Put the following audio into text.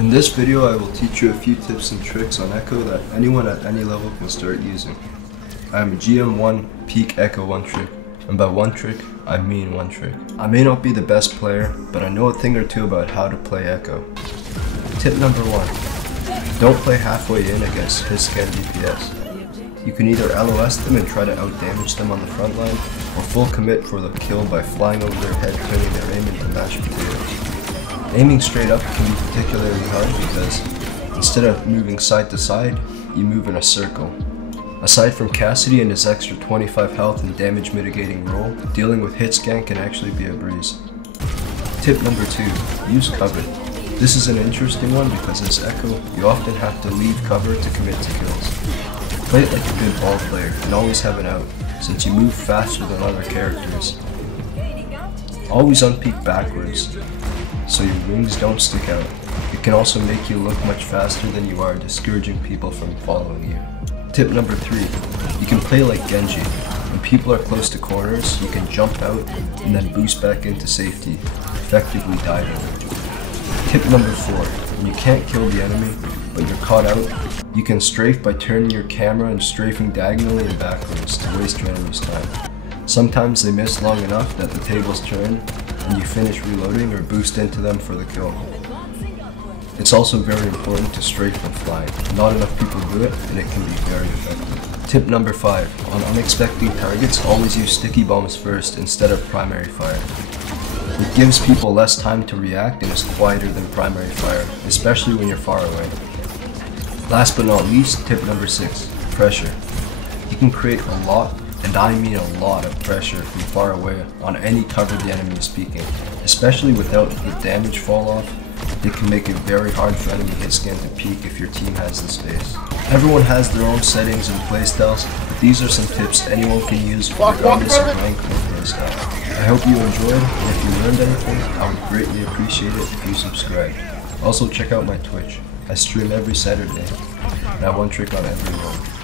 In this video, I will teach you a few tips and tricks on Echo that anyone at any level can start using. I am a GM1 Peak Echo one trick, and by one trick, I mean one trick. I may not be the best player, but I know a thing or two about how to play Echo. Tip number 1. Don't play halfway in against his scan DPS. You can either LOS them and try to outdamage them on the front line, or full commit for the kill by flying over their head, turning their aim into mashed potatoes. Aiming straight up can be particularly hard because instead of moving side to side, you move in a circle. Aside from Cassidy and his extra 25 health and damage mitigating roll, dealing with hit scan can actually be a breeze. Tip number 2. Use cover. This is an interesting one because as Echo, you often have to leave cover to commit to kills. Play it like a good ball player and always have an out, since you move faster than other characters. Always unpeek backwards, so your wings don't stick out. It can also make you look much faster than you are, discouraging people from following you. Tip number 3. You can play like Genji. When people are close to corners, you can jump out and then boost back into safety, effectively diving. Tip number 4. When you can't kill the enemy, but you're caught out, you can strafe by turning your camera and strafing diagonally and backwards to waste your enemy's time. Sometimes they miss long enough that the tables turn, and you finish reloading or boost into them for the kill. It's also very important to strafe when flying. Not enough people do it, and it can be very effective. Tip number 5. On unexpected targets, always use sticky bombs first instead of primary fire. It gives people less time to react and is quieter than primary fire, especially when you're far away. Last but not least, tip number 6. Pressure. You can create a lot, and I mean a lot, of pressure from far away on any cover the enemy is peeking. Especially without the damage fall off, it can make it very hard for enemy hit scan to peek if your team has the space. Everyone has their own settings and playstyles, but these are some tips anyone can use regardless of rank or playstyle. I hope you enjoyed, and if you learned anything, I would greatly appreciate it if you subscribed. Also check out my Twitch. I stream every Saturday, and I have one trick on every role.